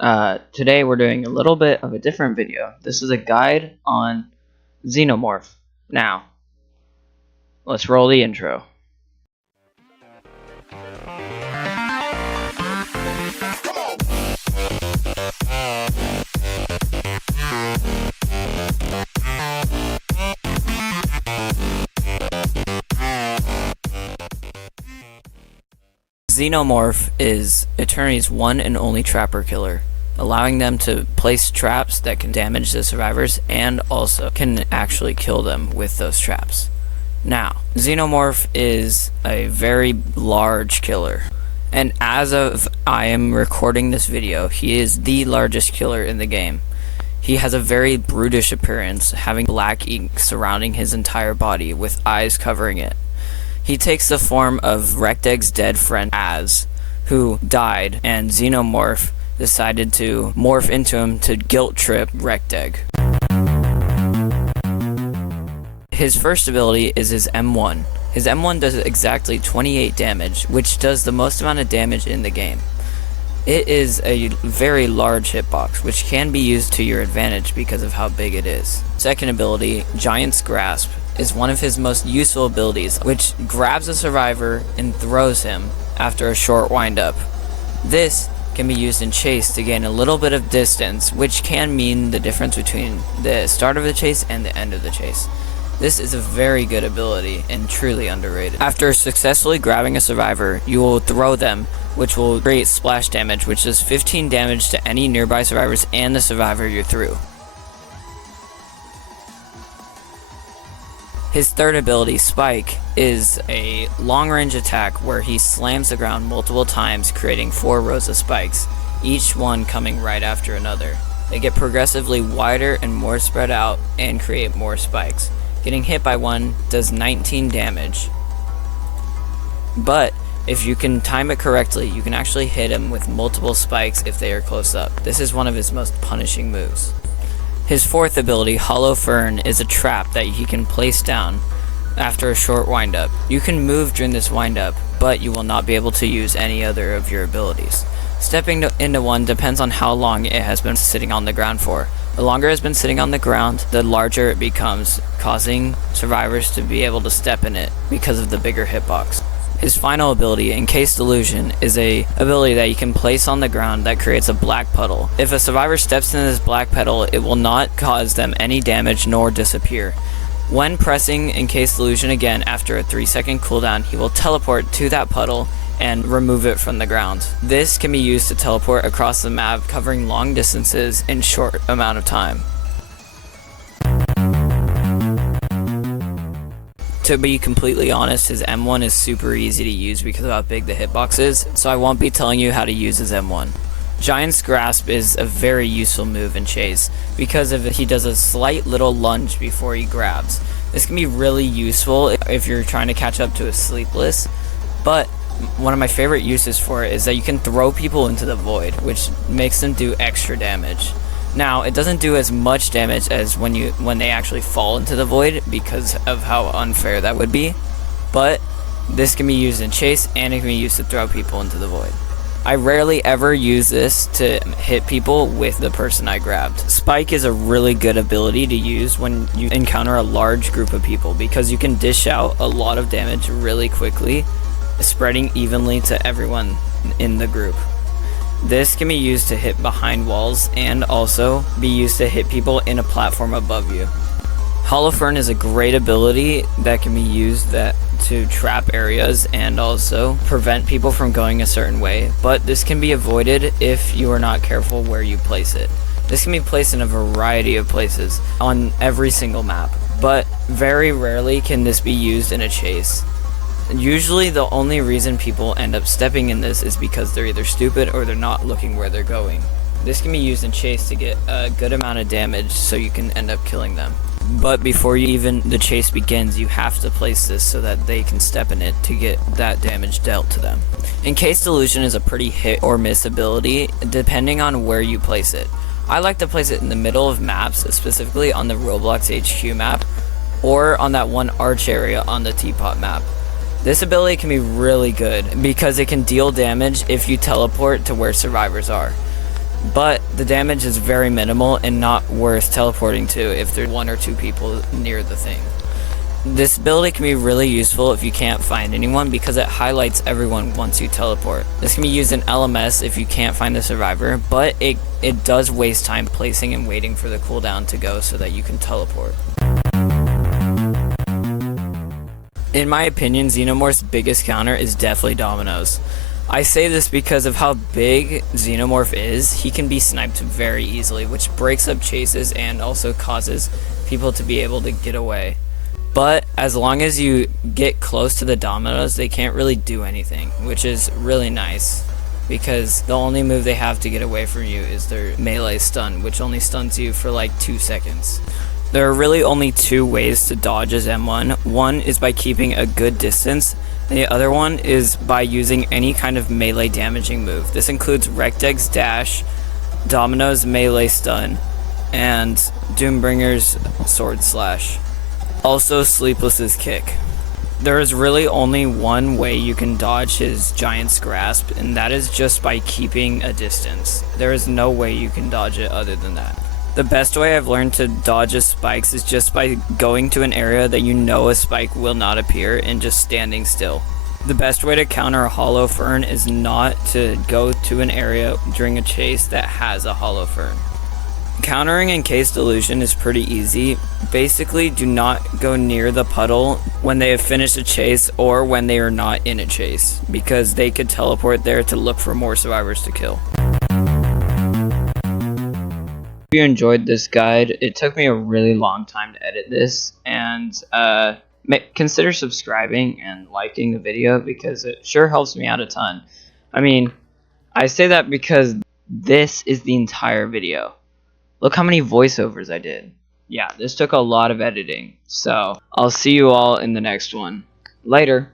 Today we're doing a little bit of a different video. This is a guide on Xenomorph. Now, let's roll the intro. Xenomorph is Eternity's one and only trapper killer, allowing them to place traps that can damage the survivors and also can actually kill them with those traps. Now, Xenomorph is a very large killer, and as of I am recording this video, he is the largest killer in the game. He has a very brutish appearance, having black ink surrounding his entire body with eyes covering it. He takes the form of Recteg's dead friend Az, who died, and Xenomorph decided to morph into him to guilt trip Recteg. His first ability is his M1. His M1 does exactly 28 damage, which does the most amount of damage in the game. It is a very large hitbox, which can be used to your advantage because of how big it is. Second ability, Giant's Grasp, is one of his most useful abilities, which grabs a survivor and throws him after a short wind-up. This can be used in chase to gain a little bit of distance, which can mean the difference between the start of the chase and the end of the chase. This is a very good ability and truly underrated. After successfully grabbing a survivor, you will throw them, which will create splash damage, which does 15 damage to any nearby survivors and the survivor you're through. His third ability, Spike, is a long-range attack where he slams the ground multiple times, creating 4 rows of spikes, each one coming right after another. They get progressively wider and more spread out and create more spikes. Getting hit by one does 19 damage. But if you can time it correctly, you can actually hit him with multiple spikes if they are close up. This is one of his most punishing moves. His fourth ability, Hollow Fern, is a trap that he can place down after a short wind-up. You can move during this wind-up, but you will not be able to use any other of your abilities. Stepping into one depends on how long it has been sitting on the ground for. The longer it has been sitting on the ground, the larger it becomes, causing survivors to be able to step in it because of the bigger hitbox. His final ability, Encased Illusion, is a ability that you can place on the ground that creates a black puddle. If a survivor steps into this black puddle, it will not cause them any damage nor disappear. When pressing Encased Illusion again after a 3-second cooldown, he will teleport to that puddle and remove it from the ground. This can be used to teleport across the map, covering long distances in short amount of time. To be completely honest, his M1 is super easy to use because of how big the hitbox is, so I won't be telling you how to use his M1. Giant's Grasp is a very useful move in chase because he does a slight little lunge before he grabs. This can be really useful if you're trying to catch up to a Sleepless, but one of my favorite uses for it is that you can throw people into the void, which makes them do extra damage. Now, it doesn't do as much damage as when they actually fall into the void because of how unfair that would be, but this can be used in chase and it can be used to throw people into the void. I rarely ever use this to hit people with the person I grabbed. Spike is a really good ability to use when you encounter a large group of people because you can dish out a lot of damage really quickly, spreading evenly to everyone in the group. This can be used to hit behind walls and also be used to hit people in a platform above you. Hollow Fern is a great ability that can be used to trap areas and also prevent people from going a certain way, but this can be avoided if you are not careful where you place it. This can be placed in a variety of places on every single map, but very rarely can this be used in a chase. Usually the only reason people end up stepping in this is because they're either stupid or they're not looking where they're going. This can be used in chase to get a good amount of damage so you can end up killing them. But before the chase begins, you have to place this so that they can step in it to get that damage dealt to them. Encased Illusion is a pretty hit or miss ability depending on where you place it. I like to place it in the middle of maps, specifically on the Roblox HQ map or on that one arch area on the Teapot map. This ability can be really good because it can deal damage if you teleport to where survivors are. but the damage is very minimal and not worth teleporting to if there's 1 or 2 people near the thing. This ability can be really useful if you can't find anyone because it highlights everyone once you teleport. This can be used in LMS if you can't find the survivor, but it does waste time placing and waiting for the cooldown to go so that you can teleport. In my opinion, Xenomorph's biggest counter is definitely Dominoes. I say this because of how big Xenomorph is. He can be sniped very easily, which breaks up chases and also causes people to be able to get away. But as long as you get close to the dominoes, they can't really do anything, which is really nice because the only move they have to get away from you is their melee stun, which only stuns you for like 2 seconds. There are really only 2 ways to dodge as M1. One is by keeping a good distance, and the other one is by using any kind of melee damaging move. This includes Recteg's dash, Domino's melee stun, and Doombringer's sword slash. Also, Sleepless's kick. There is really only one way you can dodge his Giant's Grasp, and that is just by keeping a distance. There is no way you can dodge it other than that. The best way I've learned to dodge his spikes is just by going to an area that you know a spike will not appear and just standing still. The best way to counter a Hollow Fern is not to go to an area during a chase that has a Hollow Fern. Countering Encased Illusion is pretty easy. Basically, do not go near the puddle when they have finished a chase or when they are not in a chase, because they could teleport there to look for more survivors to kill. If you enjoyed this guide, it took me a really long time to edit this, and consider subscribing and liking the video because it sure helps me out a ton. I mean, I say that because this is the entire video. Look how many voiceovers I did. Yeah, this took a lot of editing. So, I'll see you all in the next one. Later.